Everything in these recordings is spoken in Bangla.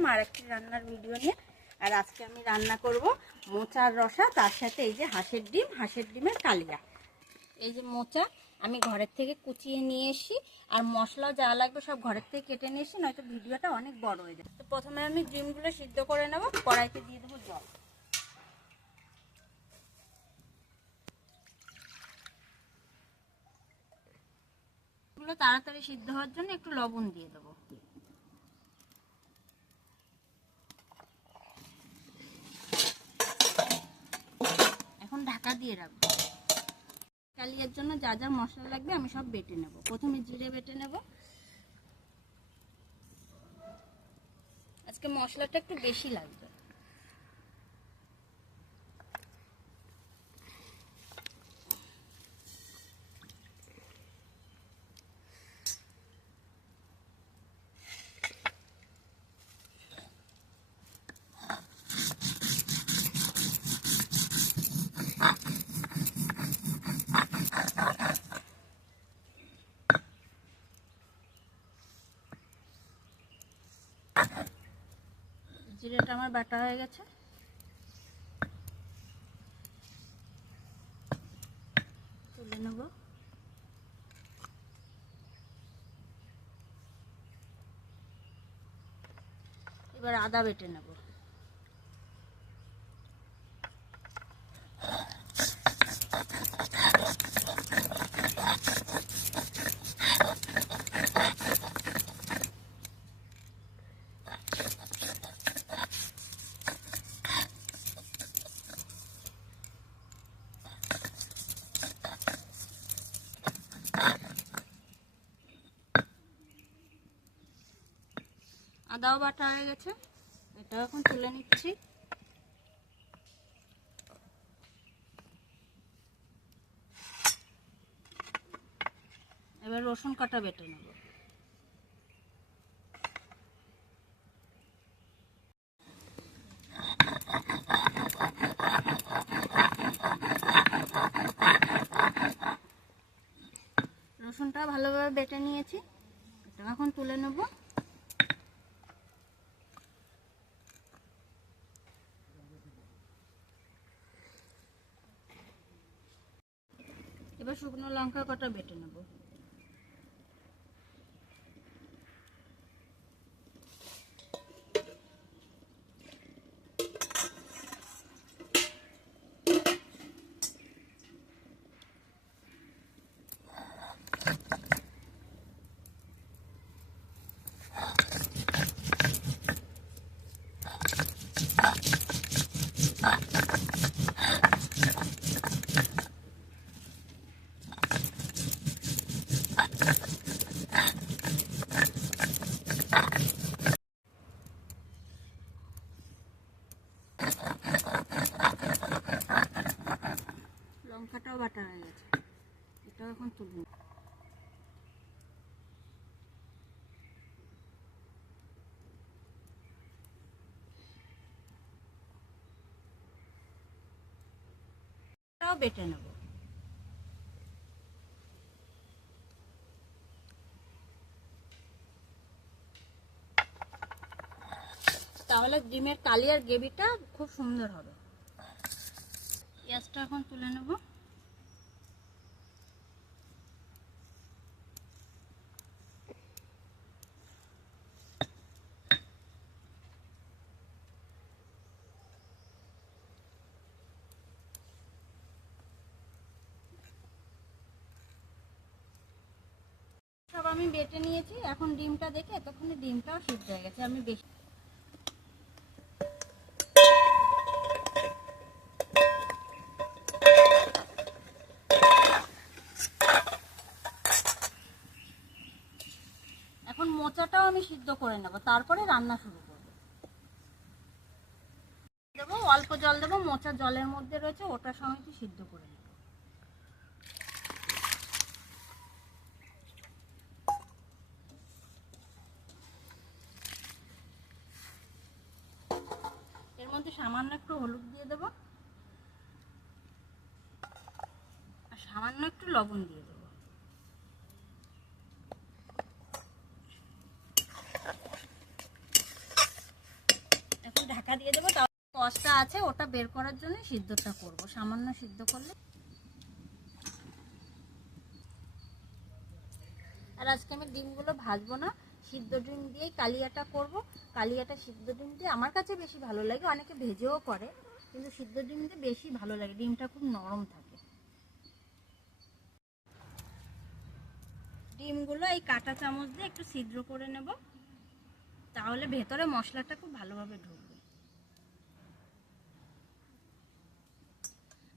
আসলাম আর একটি রান্নার ভিডিও নিয়ে। আর আজকে আমি রান্না করব মোচার রসা, তার সাথে এই যে হাঁসের ডিমের কালিয়া। এই যে মোচা আমি ঘরের থেকে কুচিয়ে নিয়ে এসি, আর মশলা যা লাগবে সব ঘরের থেকে কেটে নিয়ে এসি, নয়তো ভিডিওটা অনেক বড় হয়ে যায়। তো প্রথমে আমি ডিমগুলো সিদ্ধ করে নেব। কড়াইতে দিয়ে দেবো জল। এগুলো তাড়াতাড়ি সিদ্ধ হওয়ার জন্য একটু লবণ দিয়ে দেবো। এখন ঢাকা দিয়ে রাখবো। কালিয়ার জন্য যা যা মশলা লাগবে আমি সব বেটে নেব। প্রথমে জিরে বেটে নেব। আজকে মশলাটা একটু বেশি লাগবে। জিরেটা আমার বাটা হয়ে গেছে। তুলে নেব। এবার আদা বেটে নেব। আদাও বাটা হয়ে গেছে, এটা এখন তুলে নিচ্ছি। এবার রসুন কাটা বেটে নেব। রসুনটা ভালোভাবে বেটে নিয়েছি, এটা এখন তুলে নেব। এবার শুকনো লঙ্কা কটা বেটে নেব। লঙ্কাটাও বাটা হয়ে গেছে, এটাও এখন তুলব। এটাও বেটে নেব। তাহলে ডিমের কালিয়ার গ্রেভিটা খুব সুন্দর হবে। পেঁয়াজটা এখন তুলে নেব। সব আমি বেটে নিয়েছি, এখন ডিমটা দেখে এতক্ষণে ডিমটাও সিদ্ধ হয়ে গেছে। আমি বেশি এখন মোচাটাও আমি সিদ্ধ করে নেব, তারপরে রান্না শুরু করব। দেবো অল্প জল দেবো, মোচা জলের মধ্যে রয়েছে, ওটার সঙ্গে সিদ্ধ করে নেব। এর মধ্যে সামান্য একটু হলুদ দিয়ে দেবো, আর সামান্য একটু লবণ দিয়ে দেবো। ঢাকা দিয়ে দেবো। তাও কষটা আছে ওটা বের করার জন্য সিদ্ধটা করব, সামান্য সিদ্ধ করলে। আর আজকে আমি ডিমগুলো ভাজবো না, সিদ্ধ ডিম দিয়েই কালিয়াটা করব। কালিয়াটা সিদ্ধ ডিম দিয়ে আমার কাছে বেশি ভালো লাগে, অনেকে ভেজেও করে, কিন্তু সিদ্ধ ডিম দিয়ে বেশি ভালো লাগে, ডিমটা খুব নরম থাকে। ডিমগুলো এই কাঁটা চামচ দিয়ে একটু ছিদ্র করে নেব, তাহলে ভেতরে মশলাটা খুব ভালোভাবে ঢুকবে।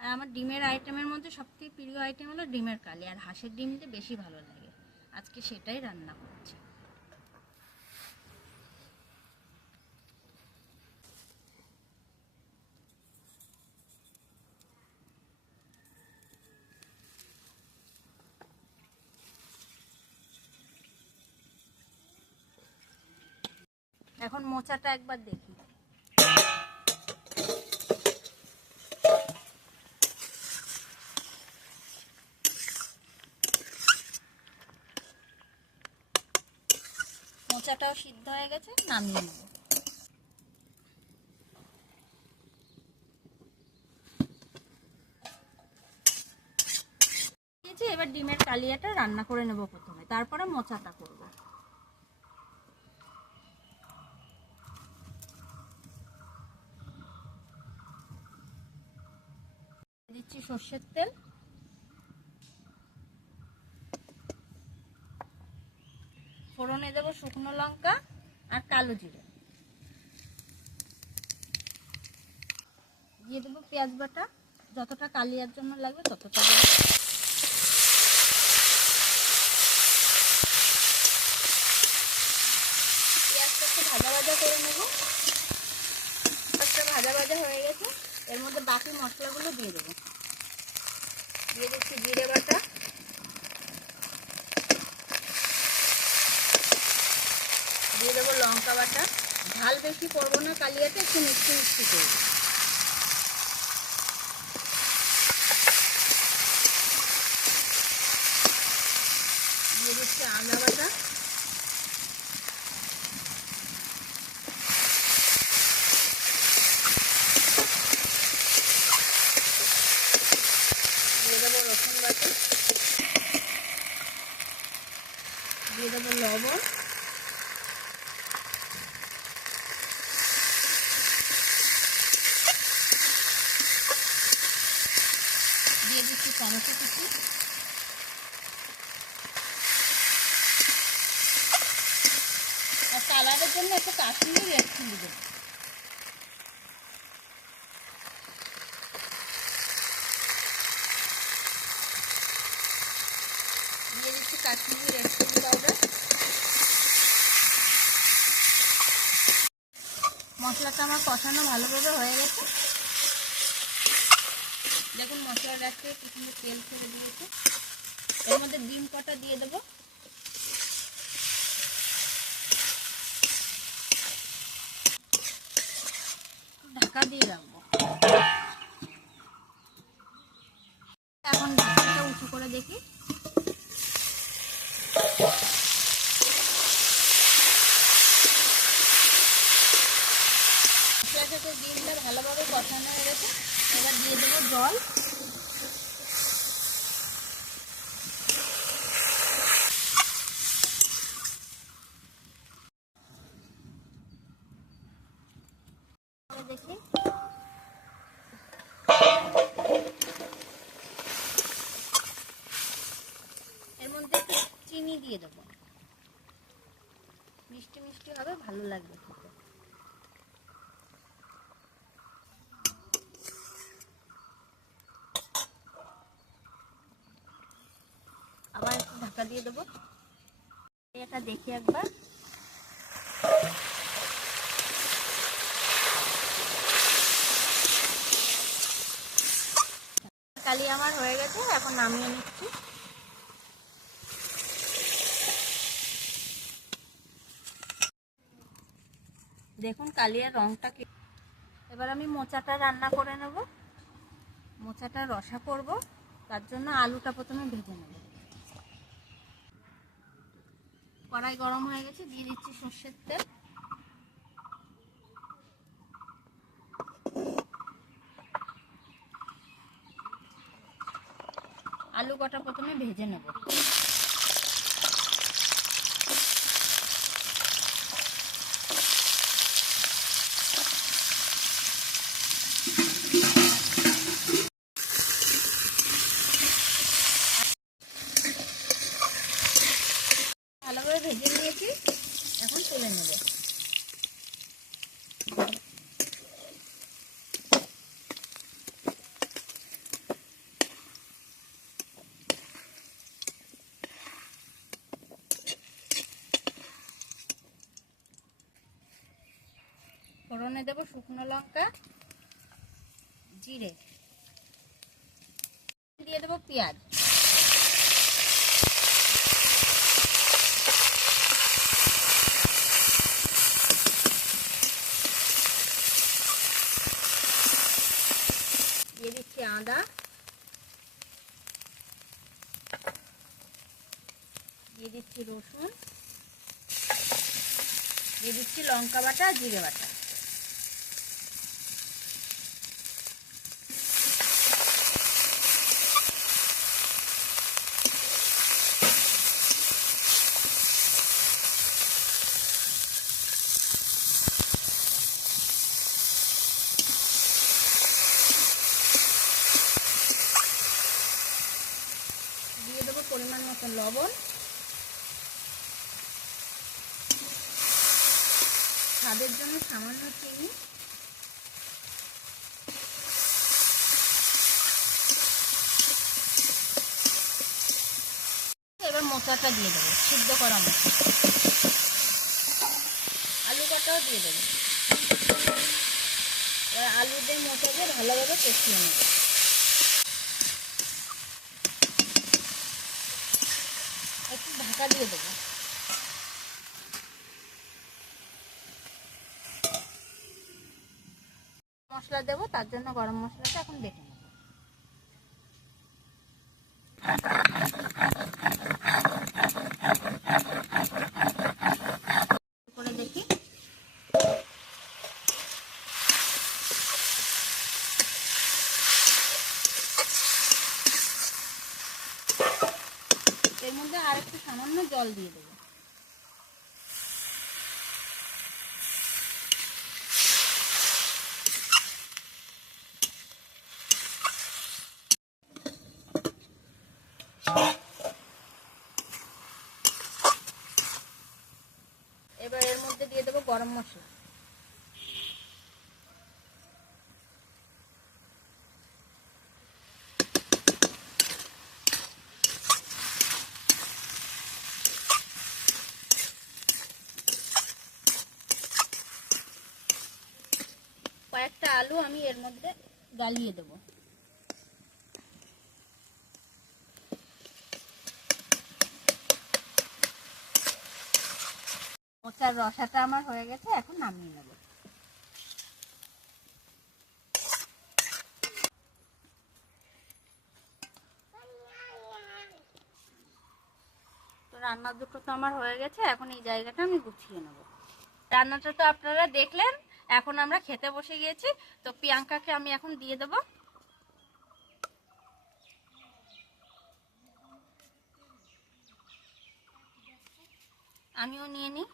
আর আমার ডিমের আইটেমের মধ্যে সবথেকে প্রিয় আইটেম হলো ডিমের কালি, আর হাঁসের ডিম দিয়ে বেশি ভালো লাগে, আজকে সেটাই রান্না করছি। এখন মোচাটা একবার দেখি। মোচাটাও সিদ্ধ হয়ে গেছে, নামিয়ে নেব। এবার ডিমের কালিয়াটা রান্না করে নেব প্রথমে, তারপরে মোচাটা করব। দিচ্ছি সর্ষের তেল, ফোড়নে দেবো শুকনো লঙ্কা আর কালো জিরে, দিয়ে দেবো পেঁয়াজ বাটা, যতটা কালিয়ার জন্য লাগবে ততটা দেবো। পেঁয়াজটা একটু ভাজা ভাজা করে নেব। পেঁয়াজটা ভাজা ভাজা হয়ে গেছে, এর মধ্যে বাকি মশলাগুলো দিয়ে দেবো। দিয়ে দিচ্ছি জিরে বাটা, দিয়ে দেবো লঙ্কা বাটা। ঝাল বেশি করবো না, কালিয়াটা একটু মিষ্টি মিষ্টি করবো। দিয়ে দিচ্ছি আদা বাটা, দিয়ে দেবো রসুন বাটা, দিয়ে দেবো লবণ, দিয়ে দিচ্ছি টমেটো কুচি, আর কালারের জন্য একটু কাশ্মীরি রেড চিলি দেবো। দিয়ে দিচ্ছি কাশ্মীরি রেড চিলি পাউডার। মশলাটা আমার কষানো ভালোভাবে হয়ে গেছে, দেখুন মশলার রাখতে কি সুন্দর তেল ছেড়ে দিয়েছে। এর মধ্যে ডিম কটা দিয়ে দেবো, ঢাকা দিয়ে রাখবো। এখন ঢাকাটা উঁচু করে দেখি। মশলা থেকে ডিমটা ভালোভাবে কষানো হয়ে গেছে, এবার দিয়ে দেবো জল। দেখি এর মধ্যে একটু চিনি দিয়ে দেবো, মিষ্টি মিষ্টি হবে, ভালো লাগবে খেতে। আবার একটু ঢাকা দিয়ে দেবো, এটা দেখি একবার। কালি আমার হয়ে গেছে, এখন নামিয়ে নিচ্ছি। দেখুন কালিয়ার রংটা কি। এবার আমি মোচাটা রান্না করে নেব, মোচাটা রসা করব, তার জন্য আলুটা প্রথমে ভেজে নেব। কড়াই গরম হয়ে গেছে, দিয়ে দিচ্ছি সর্ষের তেল, আলু কটা প্রথমে ভেজে নেব। ভালোভাবে ভেজে নিয়েছি, এখন তুলে নেব। ফোড়নে দেব শুকনো লঙ্কা, জিরে, দিয়ে দেব পেঁয়াজ, দিয়ে দিচ্ছি আদা, দিয়ে দিচ্ছি রসুন, দিয়ে দিচ্ছি লঙ্কা বাটা, জিরে বাটা। দিয়ে দেবো পরিমাণ মতো লবণ, স্বাদের জন্য সামান্য চিনি, এবার মোচাটা দিয়ে দেবো, সিদ্ধ করা মোচা। আলু কাটাও দিয়ে দেবো। এবার আলু দিয়ে মোচাকে ভালোভাবে কষিয়ে নেব। একটু ঢাকা দিয়ে দেবো। মশলা দেবো, তার জন্য গরম মশলাটা এখন বেটে নেব। করে দেখি, এর মধ্যে আর একটু সামান্য জল দিয়ে দেবো। এবার এর মধ্যে দিয়ে দেবো গরম মশলা, কয়েকটা আলু আমি এর মধ্যে গালিয়ে দেবো। মোচার রসাটা আমার হয়ে গেছে, এখন নামিয়ে নেব। তো রান্নার দুটো তো আমার হয়ে গেছে, এখন এই জায়গাটা আমি গুছিয়ে নেব। রান্নাটা তো আপনারা দেখলেন, এখন আমরা খেতে বসে গিয়েছি। তো প্রিয়াঙ্কাকে আমি এখন দিয়ে দেব। আমিও নিয়ে নিই,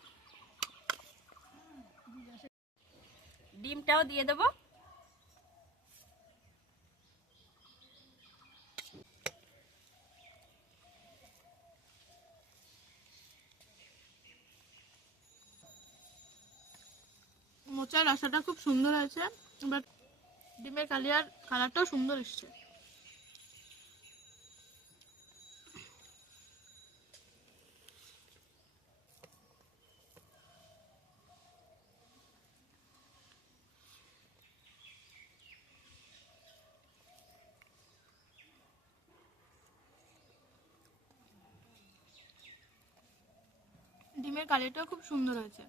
ডিমটাও দিয়ে দেব। মোচার রসাটা খুব সুন্দর হয়েছে, এবার ডিমের কালিয়ার কালারটাও সুন্দর এসছে। ডিমের কালিয়াটাও খুব সুন্দর হয়েছে।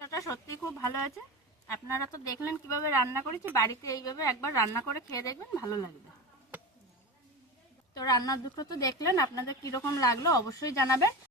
এটা সত্যি খুব ভালো আছে। আপনারা তো দেখলেন কিভাবে রান্না করেছি, বাড়িতে এইভাবে একবার রান্না করে খেয়ে দেখবেন, ভালো লাগবে। তো রান্নার দুটো তো দেখলেন, আপনাদের কিরকম লাগলো অবশ্যই জানাবেন।